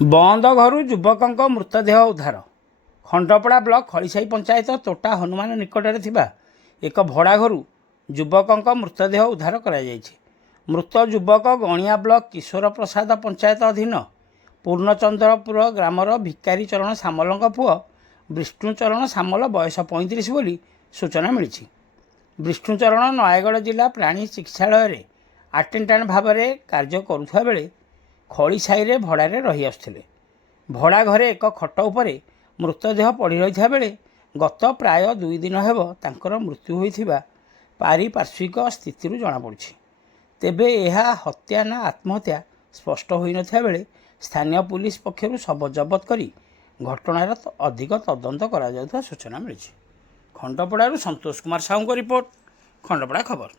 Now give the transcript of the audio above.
ବନ୍ଦ ଘରୁ ଯୁବକଙ୍କ ମୃତଦେହ ଉଦ୍ଧାର। ଖଣ୍ଡପଡ଼ା ବ୍ଲକ ଖଳିସାହି ପଞ୍ଚାୟତ ତୋଟା ହନୁମାନ ନିକଟରେ ଥିବା ଏକ ଭଡ଼ା ଘରୁ ଯୁବକଙ୍କ ମୃତଦେହ ଉଦ୍ଧାର କରାଯାଇଛି। ମୃତ ଯୁବକ ଗଣିଆ ବ୍ଲକ କିଶୋର ପ୍ରସାଦ ପଞ୍ଚାୟତ ଅଧୀନ ପୂର୍ଣ୍ଣଚନ୍ଦ୍ରପୁର ଗ୍ରାମର ଭିକାରୀ ଚରଣ ସାମଲଙ୍କ ପୁଅ ବିଷ୍ଣୁଚରଣ ସାମଲ, ବୟସ 35 ବୋଲି ସୂଚନା ମିଳିଛି। ବିଷ୍ଣୁଚରଣ ନୟାଗଡ଼ ଜିଲ୍ଲା ପ୍ରାଣୀ ଚିକିତ୍ସାଳୟରେ ଆଟେଣ୍ଡାଣ୍ଟ ଭାବରେ କାର୍ଯ୍ୟ କରୁଥିବା ବେଳେ ଖଳିସାହିରେ ଭଡ଼ାରେ ରହି ଆସୁଥିଲେ। ଭଡ଼ା ଘରେ ଏକ ଖଟ ଉପରେ ମୃତଦେହ ପଡ଼ି ରହିଥିବା ବେଳେ ଗତ ପ୍ରାୟ 2 ଦିନ ହେବ ତାଙ୍କର ମୃତ୍ୟୁ ହୋଇଥିବା ପାରିପାର୍ଶ୍ୱିକ ସ୍ଥିତିରୁ ଜଣାପଡ଼ିଛି। ତେବେ ଏହା ହତ୍ୟା ନା ଆତ୍ମହତ୍ୟା ସ୍ପଷ୍ଟ ହୋଇନଥିବା ବେଳେ ସ୍ଥାନୀୟ ପୁଲିସ ପକ୍ଷରୁ ଶବ ଜବତ କରି ଘଟଣାର ଅଧିକ ତଦନ୍ତ କରାଯାଉଥିବା ସୂଚନା ମିଳିଛି। ଖଣ୍ଡପଡ଼ାରୁ ସନ୍ତୋଷ କୁମାର ସାହୁଙ୍କ ରିପୋର୍ଟ, ଖଣ୍ଡପଡ଼ା ଖବର।